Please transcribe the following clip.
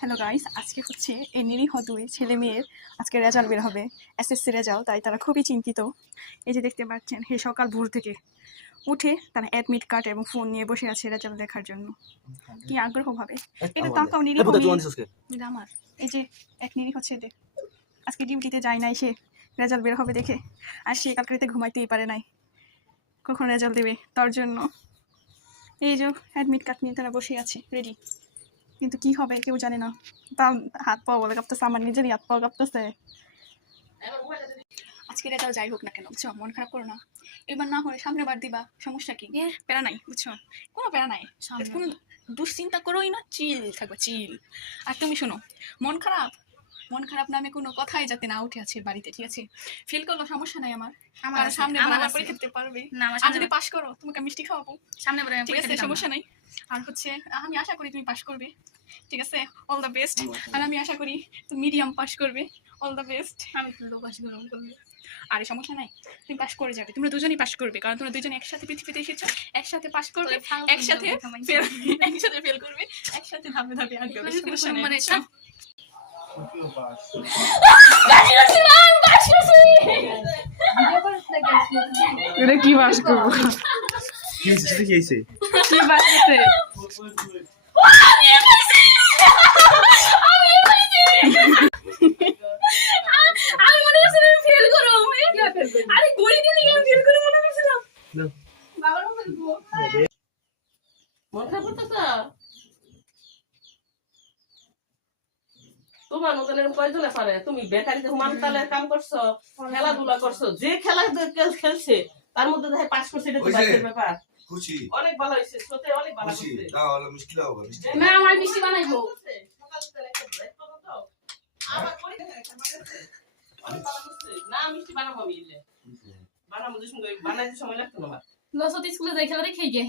Hello guys, আজকে হচ্ছে এই নিরীহ দুই ছেলে মেয়ের আজকে রেজাল্ট বের হবে, এসএসসি রেজাল্ট। তাই তারা খুবই চিন্তিত। এই যে দেখতে পাচ্ছেন, হে সকাল ভোর থেকে উঠে তারা অ্যাডমিট কার্ড এবং ফোন নিয়ে বসে আছে রেজাল্ট দেখার জন্য। কি আগ্রহ ভাবে। এটা তাকাও নিরীহ মেয়ে। এটা আমার এই যে এক নিরীহ ছেলে আজকে ডিউটিতে যায় নাই, সে রেজাল্ট বের হবে দেখে, আর সে কালকে ঘুমাইতেই পারে নাই, কখন রেজাল্ট দেবে তার জন্য। এই যে অ্যাডমিট কার্ড নিয়ে তারা বসে আছে রেডি, কিন্তু কি হবে কেউ জানে না। তার হাত পা বলে কাঁপতেছে, আমার নিজেরই হাত পা কাঁপতেছে। আজকে রেজাল্ট যাই হোক না কেন, বুঝছো, মন খারাপ করো না। এবার না হলে সামনে বার দিবা, সমস্যা কি? প্যারা নাই, বুঝছো, কোনো প্যারা নাই, কোনো দুশ্চিন্তা করোই না, চিল থাকবে চিল। আর তুমি শোনো, মন খারাপ নামে কোনো কথাই যাতে না উঠে আছে বাড়িতে, ঠিক আছে? ফিল করলো সমস্যা নাই আমার, সামনে পরীক্ষা দিতে পারবে। আর যদি পাশ করো তোমাকে মিষ্টি খাওয়াবো সামনে, ঠিক আছে, সমস্যা নাই। আর হচ্ছে আমি আশা করি তুমি পাশ করবে, ঠিক আছে, অল দ্য বেস্ট। আর আমি আশা করি তুমি মিডিয়াম পাস করবে, অল দ্য বেস্ট। আমি লো পাস করবো, আরে সমস্যা নাই, তুমি পাস করে যাবে, তোমরা দুজনেই পাস করবে, কারণ তোমরা দুজনে একসাথে পৃথিবীতে এসেছো, একসাথে পাস করবে, একসাথে ফেল করবে, একসাথে ধাপে ধাপে আগে হবে, সমস্যা নাই। এটা কি বাস করবো? কি হয়েছে? কি বাস করতে? আমি মনে করছিলাম ফেল করব। আরে গড়ি দিলে আমি ফেল করব মনে করছিলাম। বাবার মনে করব। মন খারাপ করতেছ? তোমার মতন এরকম কয়জনে পারে? তুমি বেকারিতে হুমানতালের কাম করছো, খেলাধুলা করছো, যে খেলা খেলছে তার মধ্যে দেখে পাস করছে, এটা তো ভাগ্যের ব্যাপার। খুশি, অনেক ভালো হইছে, সত্যি অনেক ভালো হইছে। দাও হলো মিষ্টি দাও, মিষ্টি না, আমার মিষ্টি বানাইবো। আবার করে অনেক ভালো হইছে না, মিষ্টি বানাবো আমি, ইলে বানাবো, যে সঙ্গে বানাইতে সময় লাগতো না আমার। লসত স্কুলে যাই খেলা দেখে গিয়ে